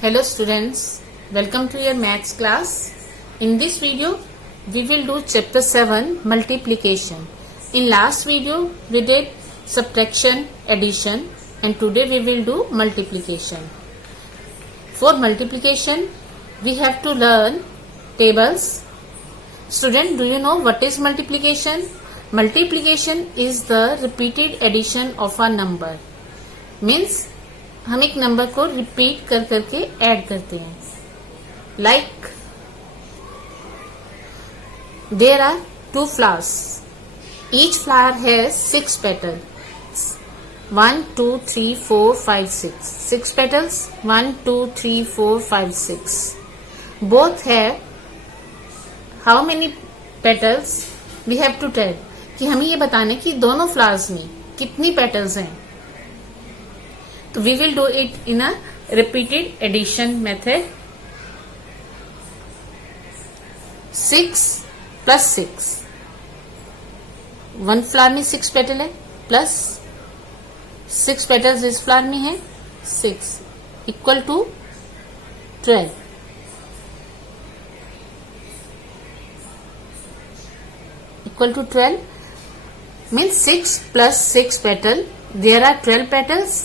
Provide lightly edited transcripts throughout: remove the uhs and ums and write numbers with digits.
Hello students, welcome to your maths class. In this video, we will do chapter 7 multiplication. In last video, we did subtraction, addition, and today we will do multiplication. For multiplication, we have to learn tables. Student, do you know what is multiplication? Multiplication is the repeated addition of a number. Means हम एक number को repeat कर करके add करते हैं. Like there are 2 flowers. Each flower has 6 petals. 1, 2, 3, 4, 5, 6. 6 petals. 1, 2, 3, 4, 5, 6. Both have how many petals? We have to tell कि हमें ये बताना है कि दोनों फ्लावर्स में कितनी पेटल्स हैं. तो we will do it in a repeated addition method. 6 plus 6. One flower में 6 पेटल है प्लस 6 पेटल्स इस फ्लावर में है 6 equal to 12. Equal to 12 means 6 plus 6 petal. There are 12 petals.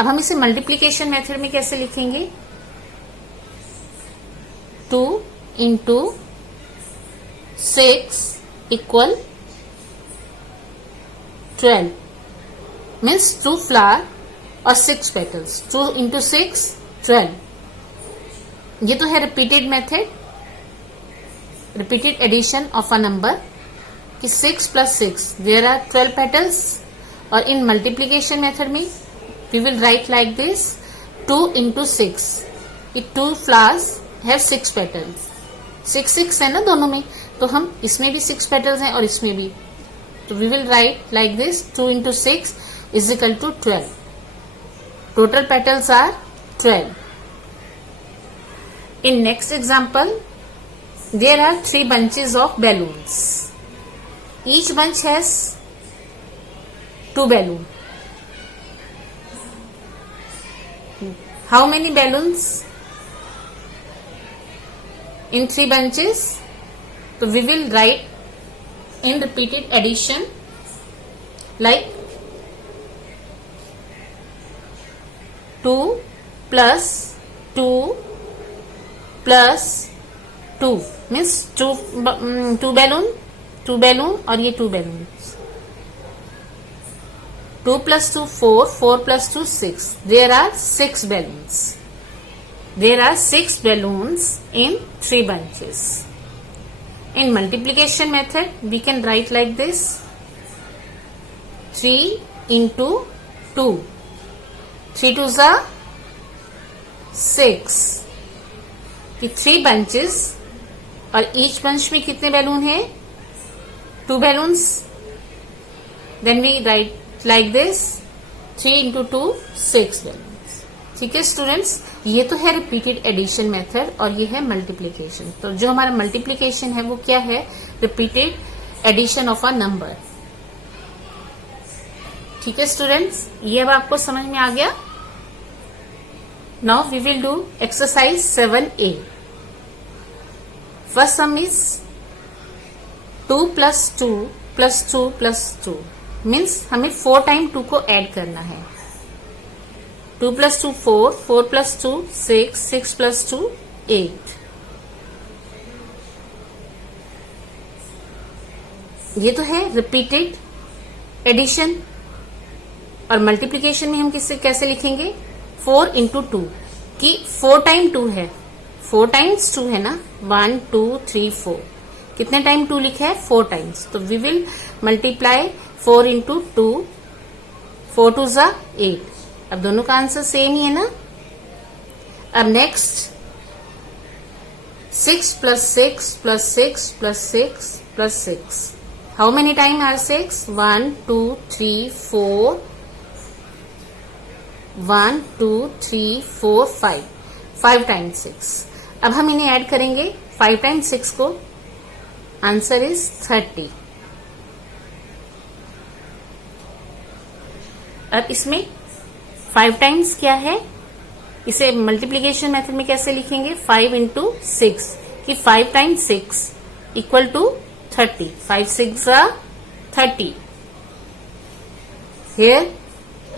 अब हम इसे मल्टीप्लीकेशन मेथड में कैसे लिखेंगे? 2 इंटू 6 इक्वल 12 मीन्स 2 फ्लावर और 6 पेटल्स. 2 इंटू 6 12. ये तो है repeated method, repeated addition of a number कि 6 प्लस 6 देयर आर 12 पेटल्स. और इन मल्टीप्लीकेशन मेथड में we will write like this 2 into 6. It 2 flowers have 6 petals. 6 है ना दोनों में, तो हम इसमें भी 6 petals हैं और इसमें भी. तो we will write like this 2 into 6 is equal to 12. Total petals are 12. In next example, there are 3 bunches of balloons. Each bunch has 2 balloons. How many balloons in 3 bunches? So we will write in repeated addition like 2 plus 2 plus 2 means 2 balloon और ये 2 balloons. 2 plus 2 4, 4 plus 2 6. There are 6 balloons. There are 6 balloons in 3 bunches. In multiplication method, we can write like this 3 into 2. 3 2s are 6. कि 3 bunches और each bunch में कितने balloon हैं? 2 balloons. Then we write like this 3 into 2 6 balloons. ठीक है students, ये तो है रिपीटेड एडिशन मेथड और ये है मल्टीप्लीकेशन. तो जो हमारा मल्टीप्लीकेशन है वो क्या है? Repeated addition of a number. ठीक है स्टूडेंट्स, ये अब आपको समझ में आ गया. Now we will do exercise 7A. First sum is 2 plus 2 plus 2 plus 2 means हमें 4 टाइम 2 को ऐड करना है. 2 plus 2 4, 4 plus 2 6, 6 plus 2 8. ये तो है रिपीटेड एडिशन. और मल्टीप्लीकेशन में हम किससे कैसे लिखेंगे? 4 इंटू 2 कि 4 टाइम 2 है, 4 टाइम्स 2 है ना. 1 2 3 4. कितने टाइम 2 लिखा है? 4 टाइम्स. तो वी विल मल्टीप्लाई 4 इंटू 2. 4 2 जा 8. अब दोनों का आंसर सेम ही है ना. अब next 6 plus 6 plus 6 plus 6 plus 6. How many time are 6? 1 2 3 4. 1 2 3 4 5. 5 times 6. अब हम इन्हें ऐड करेंगे 5 टाइम्स 6 को. Answer is 30. अब इसमें 5 टाइम्स क्या है, इसे मल्टीप्लीकेशन मेथड में कैसे लिखेंगे, 5 इंटू 6, कि 5 times 6 equal to 30, 5 6 30. Here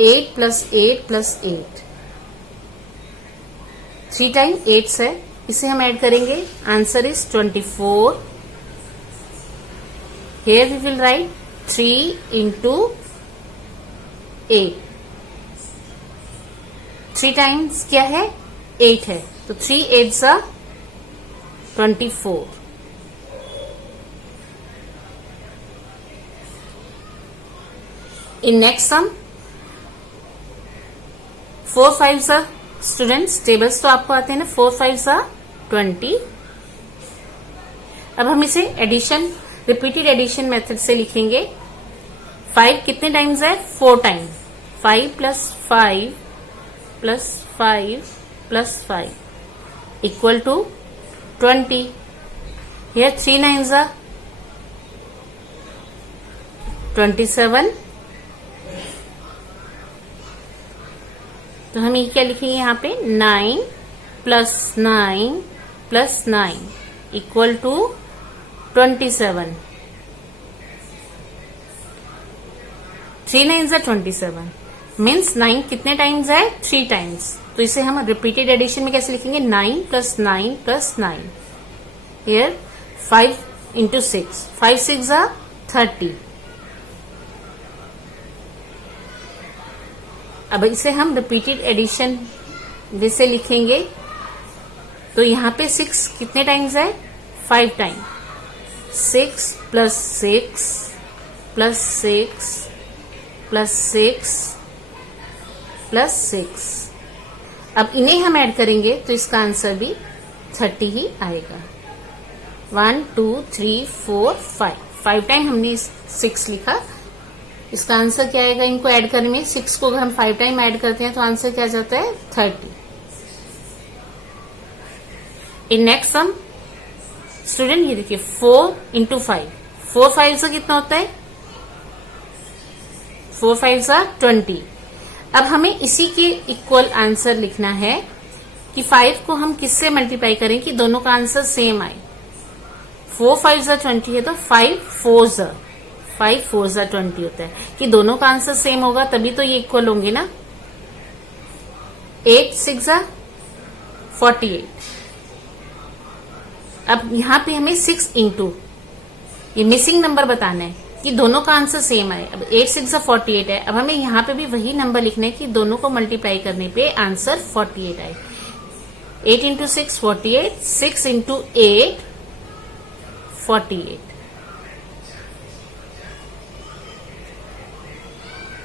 8 plus 8 plus 8, 3 time 8 है, इसे हम ऐड करेंगे, answer is 24. Here we will write 3 into 8. 3 times क्या है, 8 है, तो 3 8 24. In next sum, 4 5 students tables तो आपको आते हैं ना, 4 5 20. अब हम इसे एडिशन, रिपीटेड एडिशन मेथड से लिखेंगे. 5 कितने टाइम्स है, 4 time, 5 plus 5 plus 5 plus 5 equal to 20. Here 3 9s 27. तो हम ये क्या लिखेंगे यहाँ पे, 9 plus 9 plus 9 equal to 27. 3 9s 27 means 9 कितने टाइम्स है, 3 टाइम्स. तो इसे हम रिपीटेड एडिशन में कैसे लिखेंगे, 9 प्लस 9 प्लस 9. Here 5 into 6, 5 6 30. अब इसे हम रिपीटेड एडिशन जैसे लिखेंगे, तो यहाँ पे 6 कितने टाइम्स है, 5 time. 6 plus 6 plus 6 plus 6 plus 6. अब इन्हें हम ऐड करेंगे तो इसका आंसर भी 30 ही आएगा. 1 2 3 4 5 टाइम हमने 6 लिखा, इसका आंसर क्या आएगा, इनको ऐड करने में 6 को अगर हम 5 टाइम ऐड करते हैं तो आंसर क्या जाता है, 30. इन नेक्स्ट सम स्टूडेंट ये देखिए, 4 इंटू 5, 4 5 से कितना होता है, 4 5 20. अब हमें इसी के इक्वल आंसर लिखना है कि 5 को हम किससे मल्टीप्लाई करें कि दोनों का आंसर सेम आए. 4 5 20 है, तो 5 4 20 होता है, कि दोनों का आंसर सेम होगा तभी तो ये इक्वल होंगे ना. 8 6 48. अब यहां पे हमें 6 इंटू ये मिसिंग नंबर बताना है कि दोनों का आंसर सेम आए. अब 8 6 48 है, अब हमें यहाँ पे भी वही नंबर लिखना है कि दोनों को मल्टीप्लाई करने पे आंसर 48 आए. 8 इंटू 6 48, 6 इंटू 8 48.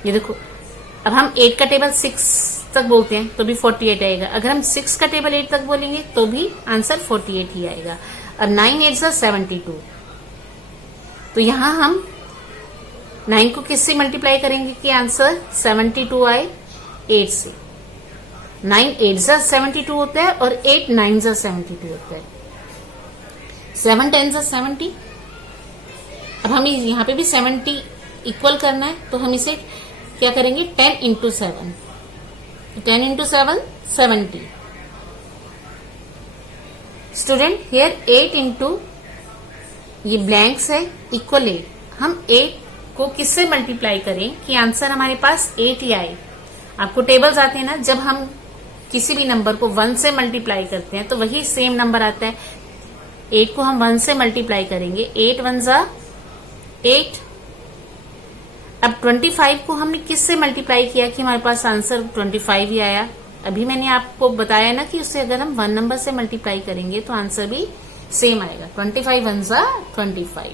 ये देखो, अब हम 8 का टेबल 6 तक बोलते हैं तो भी 48 आएगा. अगर हम 6 का टेबल 8 तक बोलेंगे तो भी आंसर 48 ही आएगा. अब 9 8 72. तो यहां हम 9 को किससे मल्टीप्लाई करेंगे कि आंसर 72 आए, 8 से. 9 8 72 होता है और 8 9 72 होता है. 7 10 70. अब हमें यहाँ पे भी 70 इक्वल करना है, तो हम इसे क्या करेंगे, 10 into 7, 10 into 7 70. Student here 8 into ये ब्लैंक्स है इक्वल 8. हम 8 को किससे मल्टीप्लाई करें कि आंसर हमारे पास 8 ही आए. आपको टेबल्स आते हैं ना, जब हम किसी भी नंबर को 1 से मल्टीप्लाई करते हैं तो वही सेम नंबर आता है. 8 को हम 1 से मल्टीप्लाई करेंगे, 8 1 8. अब 25 को हमने किससे मल्टीप्लाई किया कि हमारे पास आंसर 25 ही आया. अभी मैंने आपको बताया ना कि उससे अगर हम 1 नंबर से मल्टीप्लाई करेंगे तो आंसर भी सेम आएगा. 25 1 25.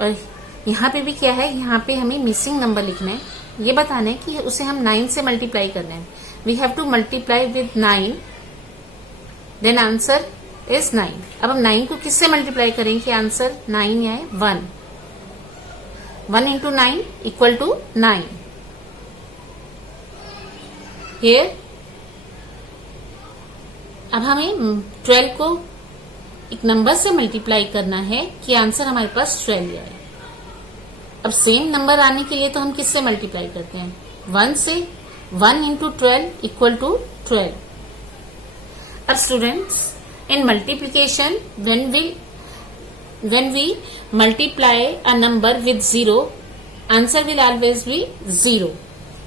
और यहाँ पे भी क्या है, यहाँ पे हमें मिसिंग नंबर लिखना है. ये बताना है कि उसे हम 9 से मल्टीप्लाई करना है. We have to multiply with 9, then answer is 9. अब हम 9 को किससे मल्टीप्लाई करें कि आंसर 9 आए, 1. 1 इंटू 9 इक्वल टू 9. हियर अब हमें 12 को एक नंबर से मल्टीप्लाई करना है कि आंसर हमारे पास 12 आए. अब सेम नंबर आने के लिए तो हम किससे मल्टीप्लाई करते हैं, 1 से 1 इंटू 12 इक्वल टू 12. अब students, in multiplication when we multiply a number with 0, answer will always be 0.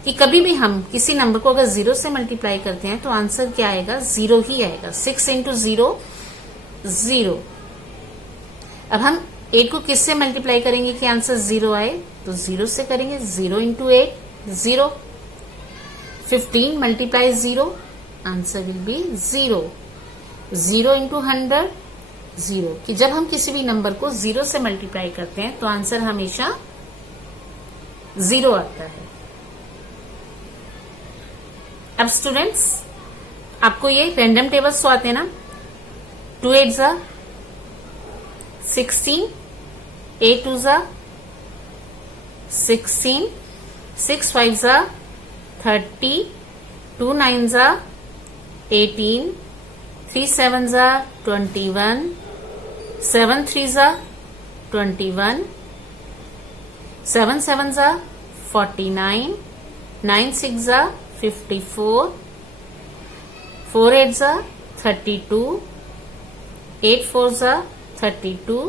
कि कभी भी हम किसी नंबर को अगर 0 से मल्टीप्लाई करते हैं तो आंसर क्या आएगा? 0 ही आएगा. 6 इंटू 0 0. अब हम 8 को किससे मल्टीप्लाई करेंगे कि आंसर 0 आए? तो 0 से करेंगे. 0 into 8 0. 15 multiply 0, answer will be 0. 0 into 100 0. कि जब हम किसी भी नंबर को 0 से मल्टीप्लाई करते हैं तो आंसर हमेशा 0 आता है. अब स्टूडेंट्स, आपको ये रैंडम टेबल्स तो आते हैं ना. 2 8 जा 16, 8 2 जा 16, 6 5 जा 30, 2 9 जा 18, 3 7 जा 21, 7 3 जा 21, 7 7 जा 49, 9 6 जा 54, 4 8 जा 32, 8 4 जा 32.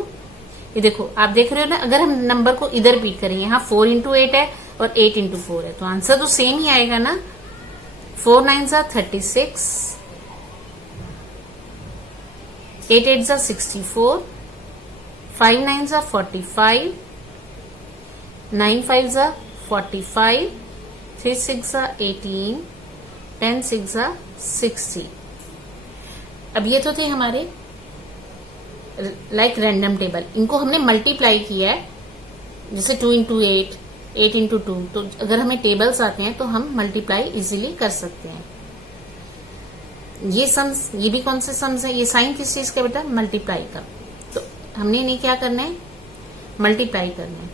ये देखो, आप देख रहे हो ना, अगर हम नंबर को इधर रिपीट करेंगे, यहाँ 4 इंटू 8 है और 8 इंटू 4 है, तो आंसर तो सेम ही आएगा ना. 4 9 जा 36, 8 8 जा 64, 5 9 जा 45, 9 5 जा 45, 3 6 जा 18, 10 6 जा 60. अब ये तो थे हमारे लाइक रैंडम टेबल. इनको हमने मल्टीप्लाई किया है, जैसे 2 इंटू 8, 8 इंटू 2. तो अगर हमें टेबल्स आते हैं तो हम मल्टीप्लाई इजीली कर सकते हैं. ये सम्स, ये भी कौन से सम्स है? ये साइन किस चीज का बेटा? मल्टीप्लाई का. तो हमने इन्हें क्या करना है? मल्टीप्लाई करना है.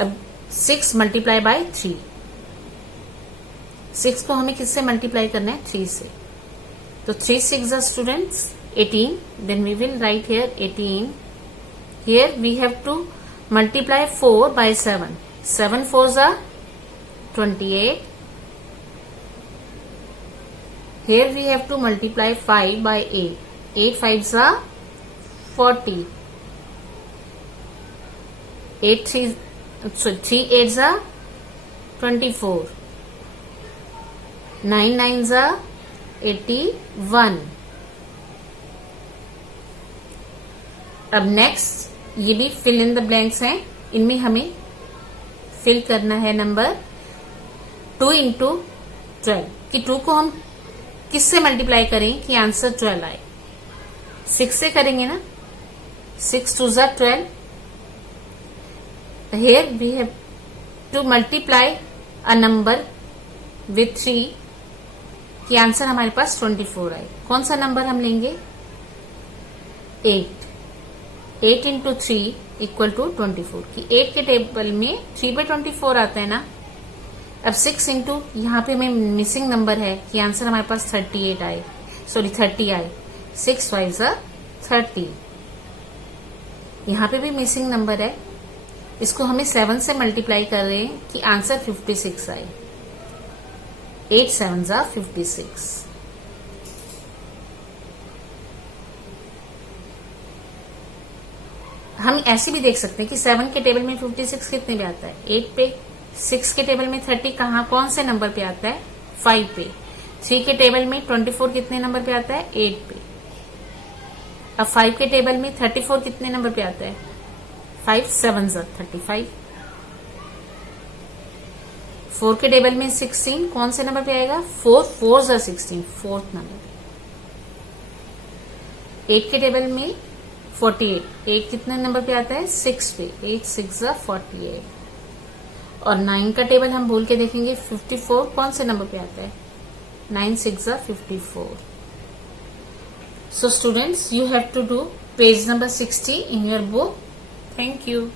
अब 6 मल्टीप्लाई बाय 3. 6 को हमें किससे मल्टीप्लाई करना है? 3 से. तो 3 6 students 18. Then we will write here 18. Here we have to multiply 4 by 7. 7 4s are 28. Here we have to multiply 5 by 8. 8 5s are 40. 3 8s are 24. 9 9s are 81. अब नेक्स्ट, ये भी फिल इन द ब्लैंक्स हैं. इनमें हमें fill करना है number 2 into 12. कि 2 को हम किससे मल्टीप्लाई करें कि आंसर 12 आए? 6 से करेंगे ना. 6 2 जा 12. Here we have to multiply a number with 3 कि आंसर हमारे पास 24 आए. कौन सा नंबर हम लेंगे? 8. 8 इंटू 3 इक्वल टू 24. कि 8 के टेबल में 3 by 24 आता है ना. अब 6 इंटू, यहाँ पे हमें मिसिंग नंबर है कि आंसर हमारे पास 38 आए, सॉरी 30 आए. 6 5 जा 30. यहाँ पे भी मिसिंग नंबर है, इसको हमें 7 से मल्टीप्लाई कर रहे हैं कि आंसर 56 आए. 8 7 जा 56. हम ऐसे भी देख सकते हैं कि 7 के टेबल में 56 कितने पे आता है? 8 पे. 6 के टेबल में 30 कहाँ, कौन से नंबर पे आता है? 5 पे. 3 के टेबल में 24 कितने नंबर पे आता है? 8 पे. अब 5 के टेबल में 34 कितने नंबर पे आता है? 5 7 जा 35. 4 के टेबल में 16 कौन से नंबर पे आएगा? 4 4 जा 16, 4th नंबर. 8 के टेबल में 48. 8 कितने नंबर पे आता है? 6 पे. 8 6 जा 48. और 9 का टेबल हम बोल के देखेंगे 54 कौन से नंबर पे आता है? 9 6 जा 54. So students, you have to do page number 60 in your book. Thank you.